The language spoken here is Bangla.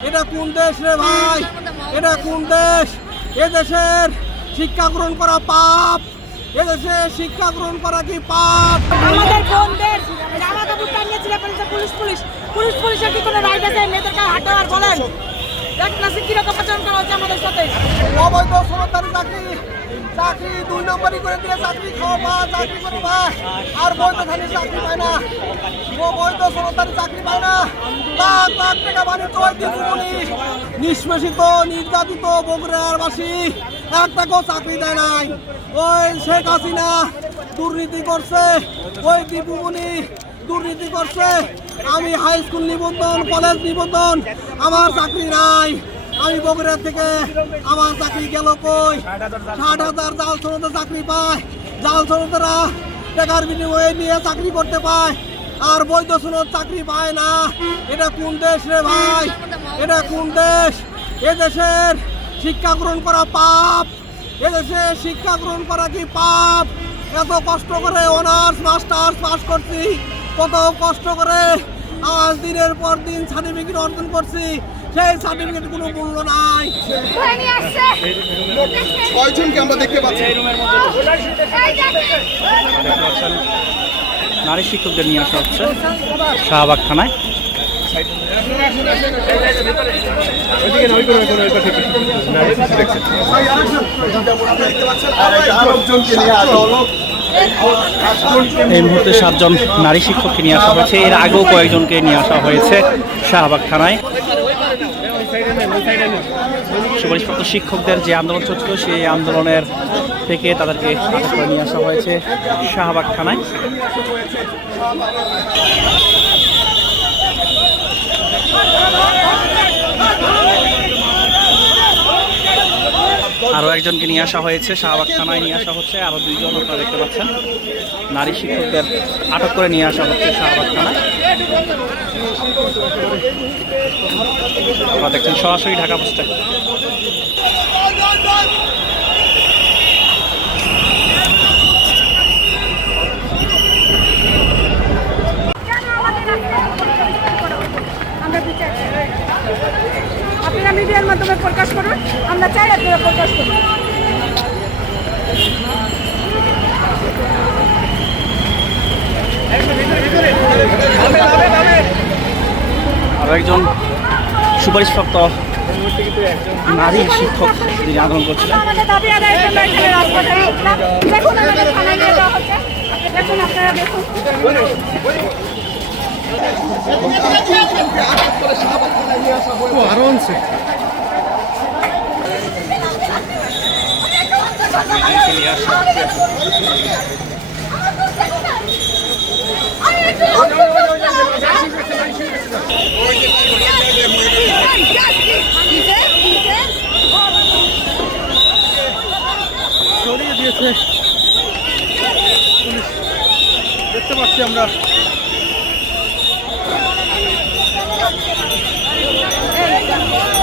এটা কোন দেশ রে ভাই? এটা কোন দেশ? এদেশের শিক্ষা গ্রহণ করা পাপ। এদেশে শিক্ষা গ্রহণ করা কি পাপ? আমাদের কোন দেশ? আমাদের ভুটান নিয়েছিল পুলিশ পুলিশ পুলিশ পুলিশের কি কোনো রাইট আছে? মেয়েদেরকে হাঁটো আর বলেন এক ক্লাসে কিরকম আচরণ করা হচ্ছে আমাদের সাথে? অবৈধ সরকারি চাকরি 2 নম্বরই করে দিয়ে চাকরি খাওয়া চাকরি করে পায় আর বৈধ খালি চাকরি পায় না। বৈধ সরকারি চাকরি পায় না। লাখ লাখ টাকা বানিয়ে তো নিষ্পেষিত নির্যাতিত বগুড়ারবাসী একটাকেও চাকরি দেয় নাই। ওই শেখ হাসিনা দুর্নীতি করছে, ওই দীপুমণি দুর্নীতি করছে। আমি হাই স্কুল নিবন্ধন, কলেজ নিবন্ধন, আমার চাকরি নাই। আমি বগুড়া থেকে আমার চাকরি গেল কই? 60,000 জাল সনদে চাকরি পায়। জাল সনদেরা টাকার বিনিময়ে নিয়ে চাকরি করতে পায় আর বৈধ সনদ চাকরি পায় না। এটা কোন দেশ রে ভাই? এটা কোন দেশ? এদেশের শিক্ষা গ্রহণ করা পাপ। এদেশে শিক্ষা গ্রহণ করা কি পাপ? এত কষ্ট করে অনার্স মাস্টার্স পাস করছি, কত কষ্ট করে আজ দিনের পর দিন সার্টিফিকেট অর্জন করছি, সেই সার্টিফিকেট কোনো মূল্য নাই। কয়জনকে আমরা দেখতে পাচ্ছি নারী শিক্ষকদের নিয়ে আসা হচ্ছে শাহবাগ থানায়। এই মুহূর্তে 7 জন নারী শিক্ষককে নিয়ে আসা হয়েছে। এর আগেও কয়েকজনকে নিয়ে আসা হয়েছে শাহবাগ থানায়। সুপারিশপ্রাপ্ত শিক্ষকদের যে আন্দোলন চলছিল সেই আন্দোলনের থেকে তাদেরকে আটক করে নিয়ে আসা হয়েছে শাহবাগ থানায়। আরও একজনকে নিয়ে আসা হয়েছে শাহবাগ থানায়, নিয়ে আসা হচ্ছে। আরও 2 জন আপনারা দেখতে পাচ্ছেন নারী শিক্ষকদের আটক করে নিয়ে আসা হচ্ছে শাহবাগ থানায়। আপনারা দেখছেন সরাসরি ঢাকা পোস্টে। আপনারা মিডিয়ার মাধ্যমে প্রকাশ করুন, আমরা চাই আপনারা প্রকাশ করুন। আরও একজন সুপারিশপ্রাপ্ত নারী শিক্ষক যিনি আন্দোলন করছিলেন। আমাদের দাবি আদায়ের জন্য এখানে রাজপথে উঠলাম। দেখুন আমাদের থানায় নিয়ে যাওয়া হচ্ছে, দেখুন আপনারা দেখুন। সরিয়ে দিয়েছে পুলিশ, দেখতে পাচ্ছি আমরা। এই